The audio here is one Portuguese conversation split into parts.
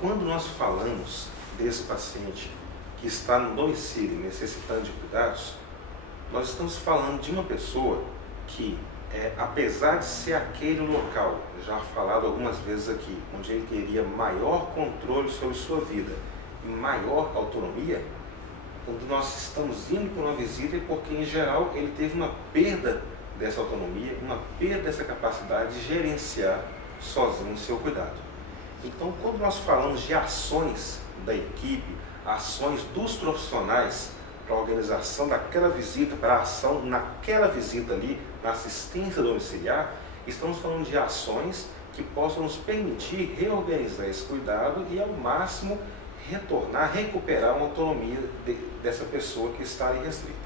quando nós falamos desse paciente que está no domicílio necessitando de cuidados, nós estamos falando de uma pessoa que, apesar de ser aquele local, já falado algumas vezes aqui, onde ele teria maior controle sobre sua vida e maior autonomia, quando nós estamos indo para uma visita é porque, em geral, ele teve uma perda dessa autonomia, uma perda dessa capacidade de gerenciar sozinho o seu cuidado. Então, quando nós falamos de ações da equipe, ações dos profissionais para a organização daquela visita, para a ação naquela visita ali, na assistência domiciliar, estamos falando de ações que possam nos permitir reorganizar esse cuidado e, ao máximo, retornar, recuperar uma autonomia dessa pessoa que está ali restrita.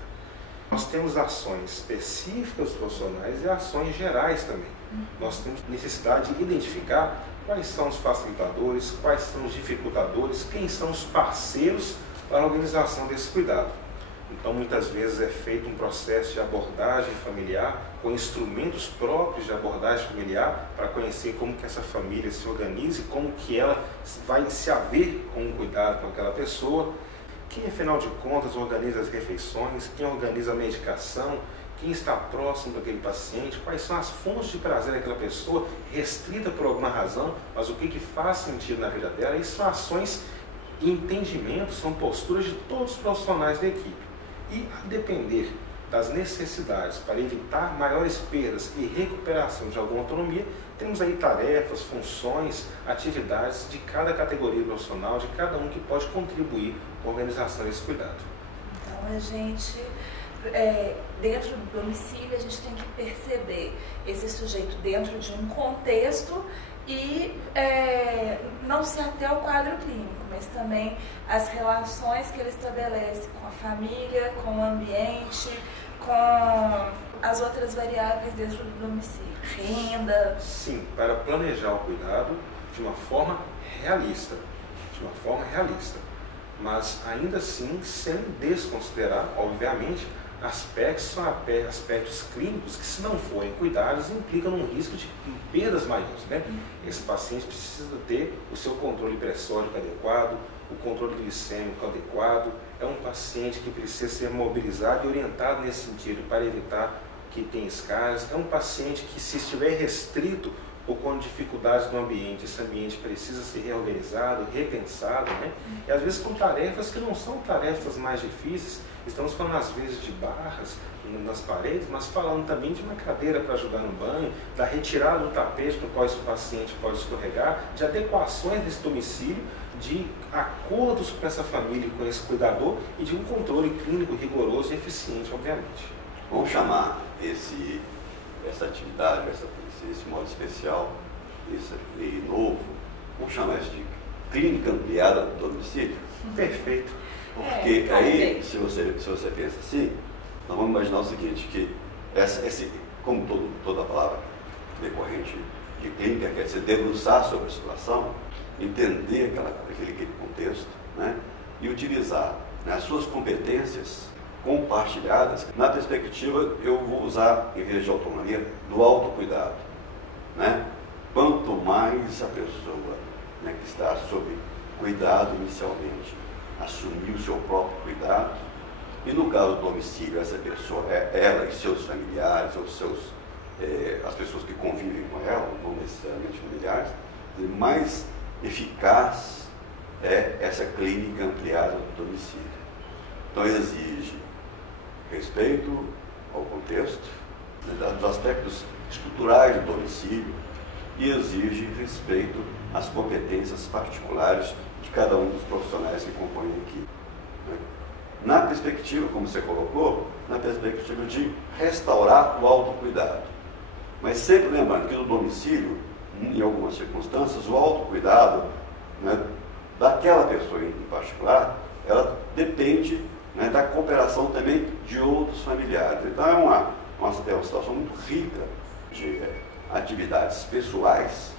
Nós temos ações específicas profissionais e ações gerais também. Nós temos necessidade de identificar quais são os facilitadores, quais são os dificultadores, quem são os parceiros para a organização desse cuidado. Então, muitas vezes é feito um processo de abordagem familiar com instrumentos próprios de abordagem familiar para conhecer como que essa família se organiza e como que ela vai se haver com o cuidado com aquela pessoa. Quem, afinal de contas, organiza as refeições, quem organiza a medicação, quem está próximo daquele paciente, quais são as fontes de prazer daquela pessoa, restrita por alguma razão, mas o que faz sentido na vida dela. Isso são ações e entendimentos, são posturas de todos os profissionais da equipe. E, a depender das necessidades para evitar maiores perdas e recuperação de alguma autonomia, temos aí tarefas, funções, atividades de cada categoria profissional, de cada um que pode contribuir com a organização desse cuidado. Então, a gente, dentro do domicílio, a gente tem que perceber esse sujeito dentro de um contexto e não se até ao quadro clínico, mas também as relações que ele estabelece com a família, com o ambiente, com as outras variáveis dentro do domicílio, renda. Sim, para planejar o cuidado de uma forma realista, mas ainda assim sem desconsiderar, obviamente, aspectos clínicos que, se não forem cuidados, implicam num risco de perdas maiores, né? Esse paciente precisa ter o seu controle pressórico adequado, o controle glicêmico adequado. É um paciente que precisa ser mobilizado e orientado nesse sentido para evitar que tenha escalas. É um paciente que, se estiver restrito ou com dificuldades no ambiente, esse ambiente precisa ser reorganizado, repensado, né? E às vezes com tarefas que não são tarefas mais difíceis. Estamos falando às vezes de barras nas paredes, mas falando também de uma cadeira para ajudar no banho, da retirada do tapete no qual esse paciente pode escorregar, de adequações desse domicílio, de acordos com essa família e com esse cuidador e de um controle clínico rigoroso e eficiente, obviamente. Vamos chamar essa atividade, esse modo especial, esse novo, vamos chamar isso de clínica ampliada do domicílio? Perfeito. Porque aí, se você pensa assim, nós vamos imaginar o seguinte, que como toda palavra decorrente de clínica quer dizer debruçar sobre a situação, entender aquele contexto, né, e utilizar, né, as suas competências compartilhadas. Na perspectiva, eu vou usar, em vez de autonomia, do autocuidado, né? Quanto mais a pessoa, né, que está sob cuidado inicialmente assumir o seu próprio cuidado, e no caso do domicílio, essa pessoa, ela e seus familiares, ou as pessoas que convivem com ela, não necessariamente familiares, mais eficaz é essa clínica ampliada do domicílio. Então, exige respeito ao contexto, né, dos aspectos estruturais do domicílio, e exige respeito às competências particulares de cada um dos profissionais que compõem a equipe. Né? Na perspectiva, como você colocou, na perspectiva de restaurar o autocuidado. Mas sempre lembrando que no domicílio, em algumas circunstâncias, o autocuidado, né, daquela pessoa em particular, ela depende, né, da cooperação também de outros familiares. Então é uma situação muito rica de atividades pessoais,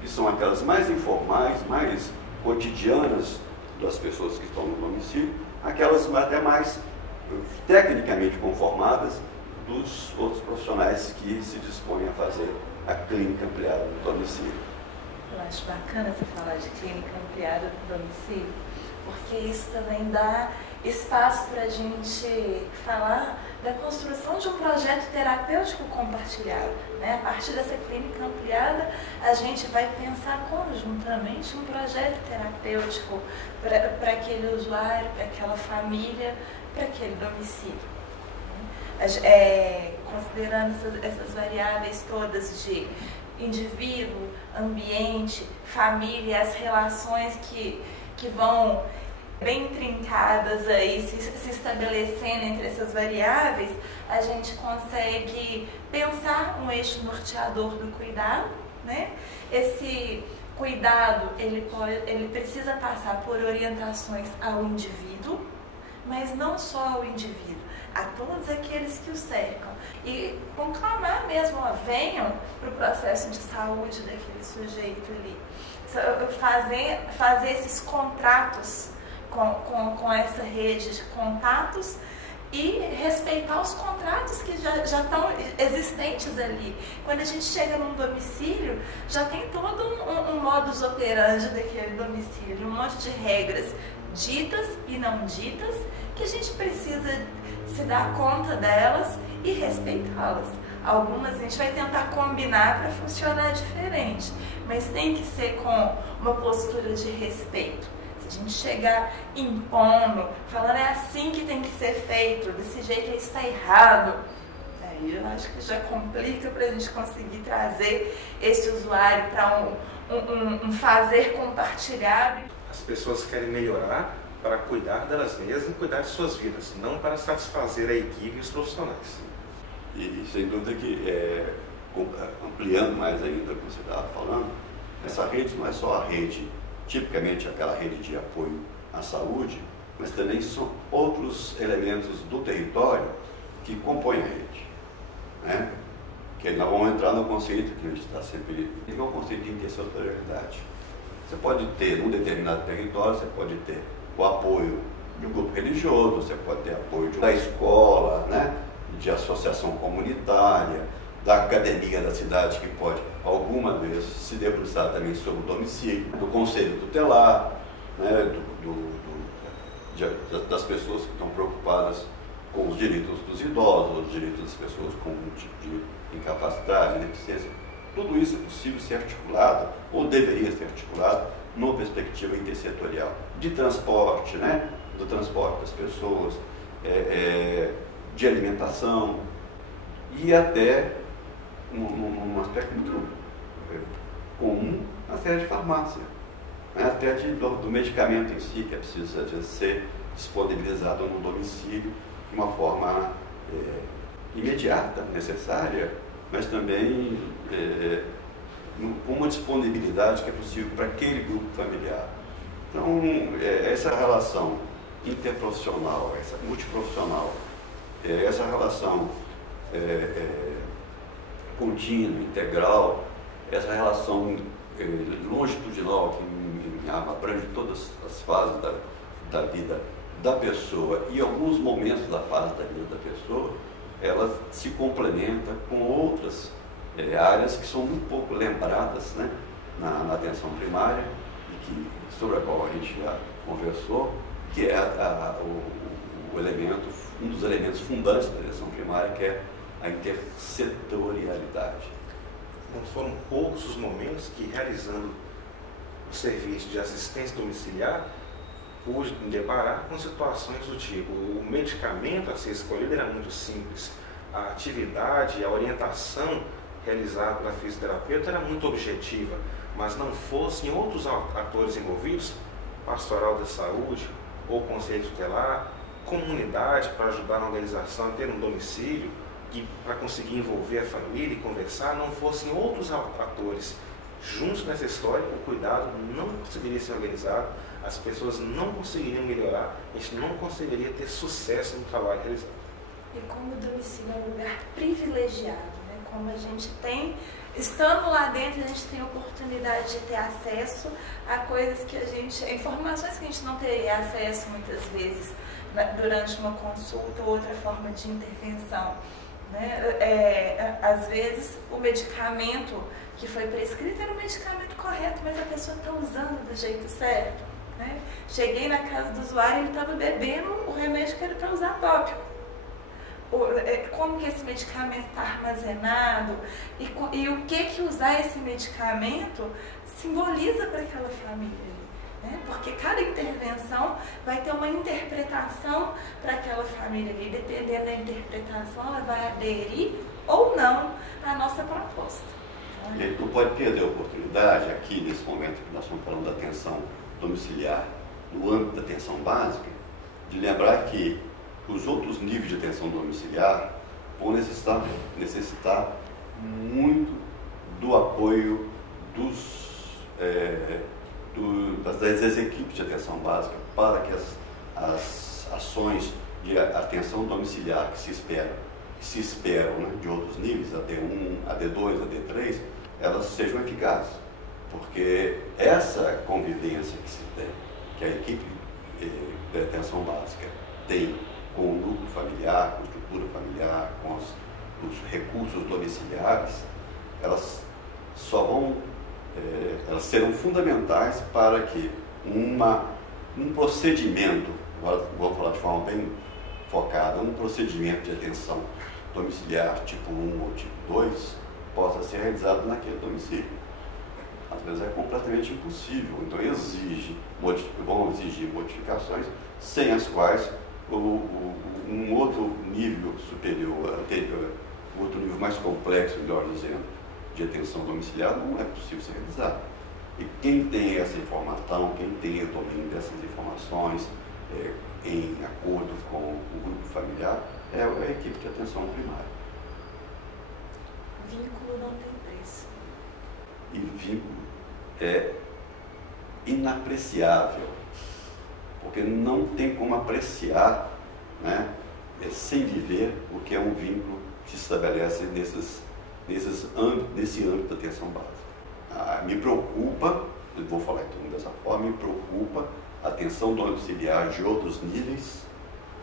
que são aquelas mais informais, mais cotidianas das pessoas que estão no domicílio, aquelas até mais tecnicamente conformadas dos outros profissionais que se dispõem a fazer a clínica ampliada no domicílio. Eu acho bacana você falar de clínica ampliada do domicílio, porque isso também dá espaço para a gente falar da construção de um projeto terapêutico compartilhado, né? A partir dessa clínica ampliada, a gente vai pensar conjuntamente um projeto terapêutico para aquele usuário, para aquela família, para aquele domicílio. Considerando essas variáveis todas de indivíduo, ambiente, família, as relações que vão bem trincadas aí, se estabelecendo entre essas variáveis, a gente consegue pensar um eixo norteador do cuidado, né? Esse cuidado, ele precisa passar por orientações ao indivíduo, mas não só ao indivíduo, a todos aqueles que o cercam. E conclamar mesmo, venham para o processo de saúde daquele sujeito ali. Fazer esses contratos com essa rede de contatos e respeitar os contratos que já estão existentes ali. Quando a gente chega num domicílio, já tem todo um modus operandi daquele domicílio, um monte de regras ditas e não ditas, que a gente precisa se dar conta delas e respeitá-las. Algumas a gente vai tentar combinar para funcionar diferente, mas tem que ser com uma postura de respeito. Se a gente chegar impondo, falando é assim que tem que ser feito, desse jeito está errado, aí eu acho que já complica para a gente conseguir trazer esse usuário para um fazer compartilhado. As pessoas querem melhorar para cuidar delas mesmas e cuidar de suas vidas, não para satisfazer a equipe e os profissionais. E sem dúvida que, ampliando mais ainda o que você estava falando, essa rede não é só a rede, tipicamente aquela rede de apoio à saúde, mas também são outros elementos do território que compõem a rede, né? Que nós vamos entrar no conceito que a gente está sempre, que é o conceito de intersetorialidade. Você pode ter, num determinado território, você pode ter o apoio de um grupo religioso, você pode ter apoio da escola, né? De associação comunitária, da academia da cidade, que pode alguma vez se debruçar também sobre o domicílio, do conselho tutelar, né? Das pessoas que estão preocupadas com os direitos dos idosos, os direitos das pessoas com um tipo de incapacidade, deficiência. Tudo isso é possível ser articulado, ou deveria ser articulado, numa perspectiva intersetorial, de transporte, né? Do transporte das pessoas, de alimentação e até, num aspecto muito comum, a série de farmácia, né? Até do medicamento em si, que é preciso às vezes ser disponibilizado no domicílio de uma forma imediata, necessária, mas também com uma disponibilidade que é possível para aquele grupo familiar. Então, essa relação interprofissional, essa multiprofissional, essa relação contínua, integral, essa relação longitudinal que abrange todas as fases da vida da pessoa e alguns momentos da fase da vida da pessoa, ela se complementa com outras áreas que são muito pouco lembradas, né, na atenção primária, e sobre a qual a gente já conversou, que é um dos elementos fundantes da atenção primária, que é a intersetorialidade. Não foram poucos os momentos que, realizando o serviço de assistência domiciliar, pude me deparar com situações do tipo: o medicamento a ser escolhido era muito simples, a atividade, a orientação realizada pela fisioterapeuta era muito objetiva, mas não fossem outros atores envolvidos, pastoral da saúde, ou conselho tutelar, comunidade para ajudar na organização, a ter um domicílio e para conseguir envolver a família e conversar, não fossem outros atores juntos nessa história, o cuidado não conseguiria ser organizado, as pessoas não conseguiriam melhorar, a gente não conseguiria ter sucesso no trabalho realizado. E como o domicílio é um lugar privilegiado, né? Como a gente tem, estando lá dentro, a gente tem a oportunidade de ter acesso a coisas que a informações que a gente não teria acesso muitas vezes durante uma consulta ou outra forma de intervenção. né? Às vezes o medicamento que foi prescrito era o medicamento correto, mas a pessoa está usando do jeito certo, né? Cheguei na casa do usuário, ele estava bebendo o remédio que era para usar tópico. Como que esse medicamento está armazenado e o que usar esse medicamento simboliza para aquela família, né? Porque cada intervenção vai ter uma interpretação para aquela família ali, dependendo da interpretação ela vai aderir ou não à nossa proposta. A gente não pode perder a oportunidade aqui nesse momento que nós estamos falando da atenção domiciliar no âmbito da atenção básica, de lembrar que os outros níveis de atenção domiciliar vão necessitar muito do apoio das equipes de atenção básica para que as ações de atenção domiciliar que se esperam, né, de outros níveis, AD1, AD2, AD3, elas sejam eficazes. Porque essa convivência que se tem, que a equipe de atenção básica tem com o núcleo familiar, com a estrutura familiar, com os recursos domiciliares, elas elas serão fundamentais para que um procedimento, vou falar de forma bem focada, um procedimento de atenção domiciliar tipo 1 ou tipo 2 possa ser realizado naquele domicílio. Às vezes é completamente impossível, então vão exigir modificações sem as quais um outro nível superior, outro nível mais complexo, melhor dizendo, de atenção domiciliar não é possível ser realizado. E quem tem essa informação, quem tem o domínio dessas informações, em acordo com o grupo familiar, é a equipe de atenção primária. Vínculo não tem preço. E vínculo é inapreciável, porque não tem como apreciar, né, sem viver o que é um vínculo que se estabelece nesse âmbito da atenção básica. Me preocupa, eu vou falar então dessa forma, me preocupa a atenção domiciliar de outros níveis,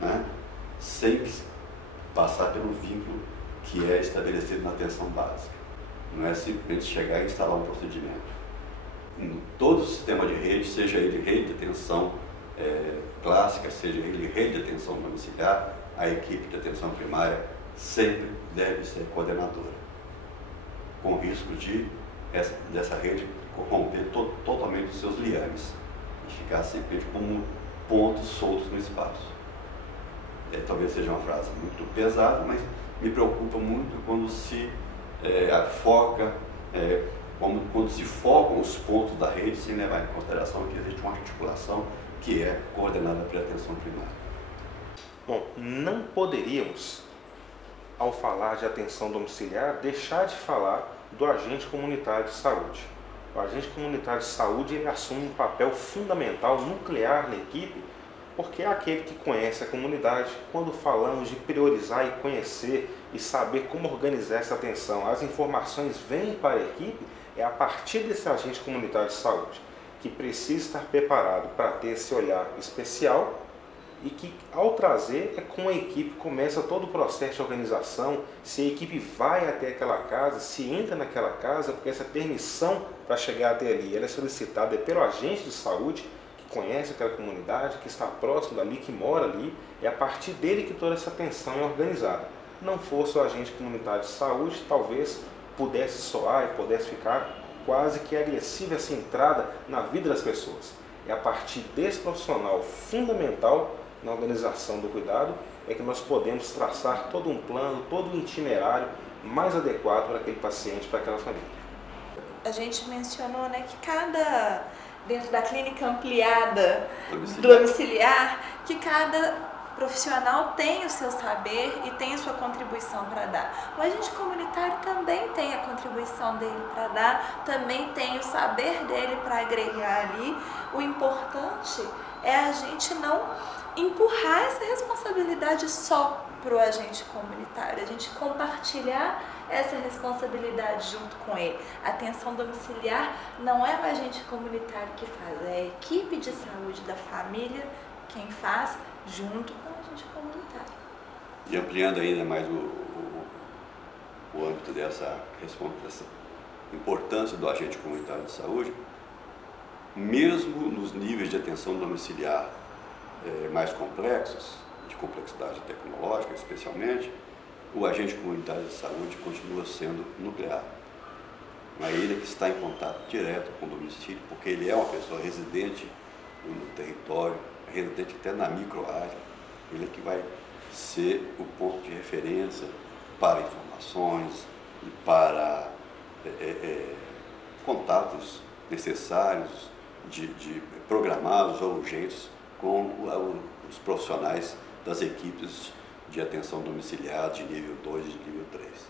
né, sem passar pelo vínculo que é estabelecido na atenção básica. Não é simplesmente chegar e instalar um procedimento. Em todo o sistema de rede, seja ele rede de atenção clássica, seja ele rede de atenção domiciliar, a equipe de atenção primária sempre deve ser coordenadora, com risco dessa rede corromper totalmente os seus liames e ficar sempre como pontos soltos no espaço. Talvez seja uma frase muito pesada, mas me preocupa muito quando se quando se focam os pontos da rede sem levar em consideração que existe uma articulação que é coordenada pela atenção primária. Bom, não poderíamos, ao falar de atenção domiciliar, deixar de falar do agente comunitário de saúde. O agente comunitário de saúde ele assume um papel fundamental, nuclear na equipe, porque é aquele que conhece a comunidade. Quando falamos de priorizar e conhecer e saber como organizar essa atenção, as informações vêm para a equipe, é a partir desse agente comunitário de saúde, que precisa estar preparado para ter esse olhar especial e que, ao trazer, é com a equipe começa todo o processo de organização, se a equipe vai até aquela casa, se entra naquela casa, porque essa permissão para chegar até ali ela é solicitada pelo agente de saúde, que conhece aquela comunidade, que está próximo dali, que mora ali, é a partir dele que toda essa atenção é organizada. Não fosse o agente comunitário de saúde, talvez pudesse soar e pudesse ficar quase que agressiva essa entrada na vida das pessoas. É a partir desse profissional fundamental na organização do cuidado é que nós podemos traçar todo um plano, todo um itinerário mais adequado para aquele paciente, para aquela família. A gente mencionou, né, que dentro da clínica ampliada domiciliar, que cada profissional tem o seu saber e tem a sua contribuição para dar. O agente comunitário também tem a contribuição dele para dar, também tem o saber dele para agregar ali. O importante é a gente não empurrar essa responsabilidade só para o agente comunitário, a gente compartilhar essa responsabilidade junto com ele. A atenção domiciliar não é o agente comunitário que faz, é a equipe de saúde da família quem faz junto com o agente comunitário. E ampliando ainda mais o âmbito dessa importância do agente comunitário de saúde, mesmo nos níveis de atenção domiciliar mais complexos, de complexidade tecnológica especialmente, o agente comunitário de saúde continua sendo nuclear. É ele que está em contato direto com o domicílio, porque ele é uma pessoa residente no território, residente até na microárea. Ele é que vai ser o ponto de referência para informações e para contatos necessários, de programados ou urgentes com os profissionais das equipes de atenção domiciliar de nível 2 e de nível 3.